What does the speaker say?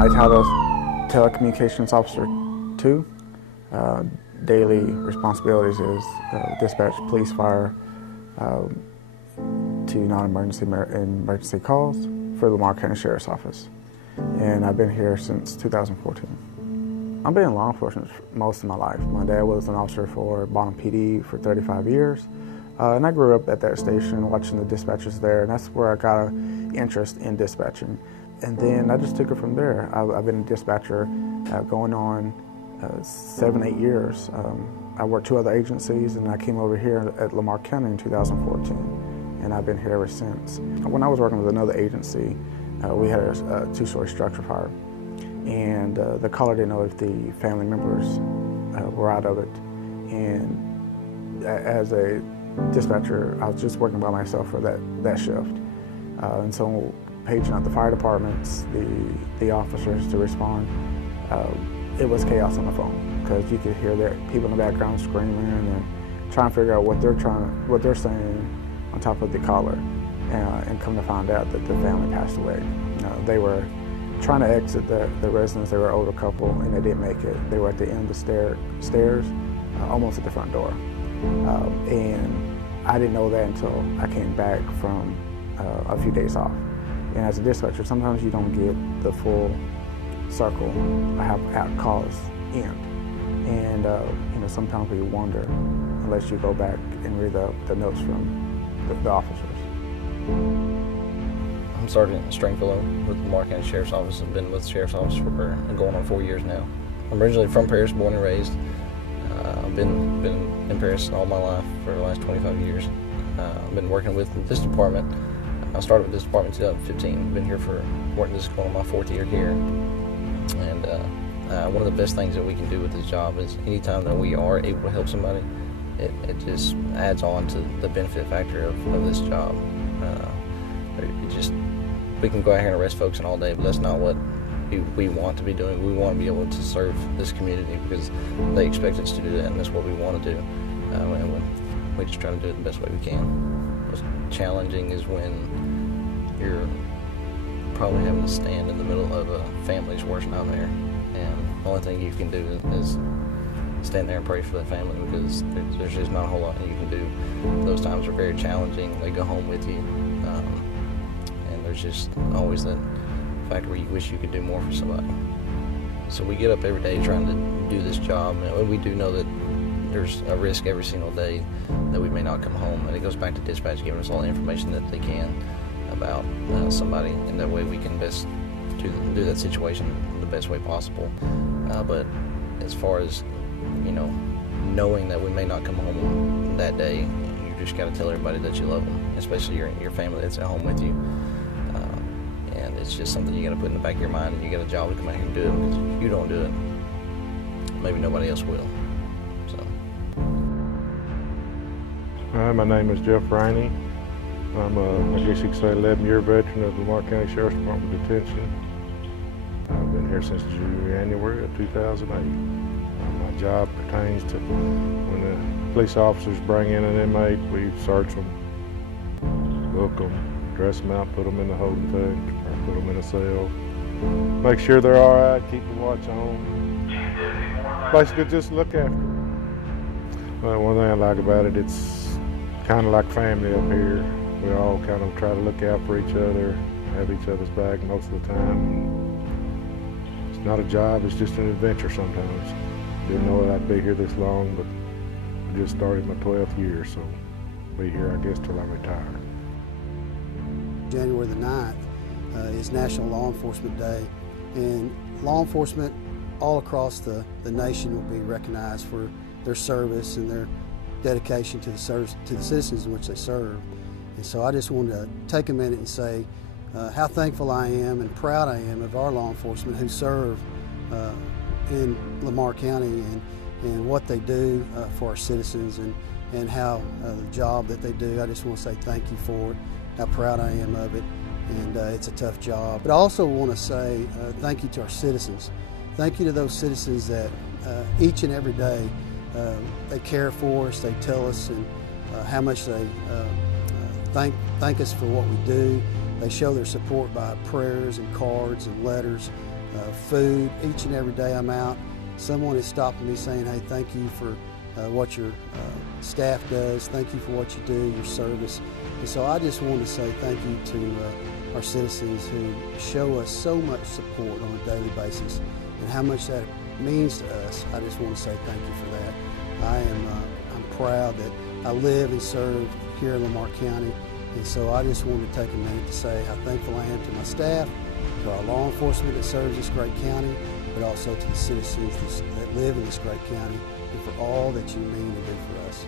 I title telecommunications officer 2. Daily responsibilities is dispatch police fire to non-emergency emergency calls for the Lamar County Sheriff's Office. And I've been here since 2014. I've been in law enforcement most of my life. My dad was an officer for Bonham PD for 35 years. And I grew up at that station watching the dispatchers there, and that's where I got an interest in dispatching. And then I just took it from there. I've been a dispatcher going on 7, 8 years. I worked 2 other agencies, and I came over here at Lamar County in 2014, and I've been here ever since. When I was working with another agency, we had a 2-story structure fire, and the caller didn't know if the family members were out of it. And as a dispatcher, I was just working by myself for that shift. And so paging out the fire departments, the officers to respond, it was chaos on the phone because you could hear people in the background screaming and trying to figure out what they're saying on top of the caller, and come to find out that the family passed away. They were trying to exit the residence. They were an older couple and they didn't make it. They were at the end of the stairs, almost at the front door. And I didn't know that until I came back from a few days off. And as a dispatcher, sometimes you don't get the full circle of how calls end. And sometimes we wonder unless you go back and read the notes from the officers. I'm Sergeant Stringfellow with the Lamar County Sheriff's Office. I've been with the Sheriff's Office for going on 4 years now. I'm originally from Paris, born and raised. I've been in Paris all my life for the last 25 years. I've been working with this department. I started with this department in 2015. I've been here this is going on my 4th year here. And one of the best things that we can do with this job is anytime that we are able to help somebody, it just adds on to the benefit factor of this job. We can go out here and arrest folks all day, but that's not what we want to be doing. We want to be able to serve this community because they expect us to do that, and that's what we want to do. And we just try to do it the best way we can. What's challenging is when you're probably having to stand in the middle of a family's worst nightmare, and the only thing you can do is stand there and pray for that family because there's just not a whole lot that you can do. Those times are very challenging. They go home with you, and there's just always that fact where you wish you could do more for somebody. So we get up every day trying to do this job, and we do know that there's a risk every single day that we may not come home, and it goes back to dispatch giving us all the information that they can about somebody, and that way we can best do that situation the best way possible. But as far as knowing that we may not come home that day, you just got to tell everybody that you love them, especially your family that's at home with you. And it's just something you got to put in the back of your mind, and you got a job to come out here and do it, because if you don't do it, maybe nobody else will. So. Hi, my name is Jeff RANEY. I'm I guess you could say 11-year veteran of the Lamar County Sheriff's Department Detention. I've been here since January of 2008. My job pertains to when the police officers bring in an inmate, we search them, book them, dress them out, put them in the holding tank, or put them in a cell, make sure they're all right, keep the watch on. Basically just look after them. One thing I like about it, it's kind of like family up here. We all kind of try to look out for each other, have each other's back most of the time. It's not a job, it's just an adventure sometimes. Didn't know that I'd be here this long, but I just started my 12th year, so I'll be here, I guess, till I retire. January the 9th is National Law Enforcement Day, and law enforcement all across the nation will be recognized for their service and their dedication to the citizens in which they serve. And so I just wanted to take a minute and say how thankful I am and proud I am of our law enforcement who serve in Lamar County and what they do for our citizens and how the job that they do. I just want to say thank you for it, how proud I am of it, and it's a tough job. But I also want to say thank you to our citizens. Thank you to those citizens that each and every day they care for us, they tell us and how much they thank us for what we do. They show their support by prayers and cards and letters, food. Each and every day I'm out, someone is stopping me saying, hey, thank you for what your staff does. Thank you for what you do, your service. And so I just want to say thank you to our citizens who show us so much support on a daily basis and how much that means to us. I just want to say thank you for that. I'm proud that I live and serve here in Lamar County, and so I just wanted to take a minute to say how thankful I am to my staff, to our law enforcement that serves this great county, but also to the citizens that live in this great county, and for all that you mean to do for us.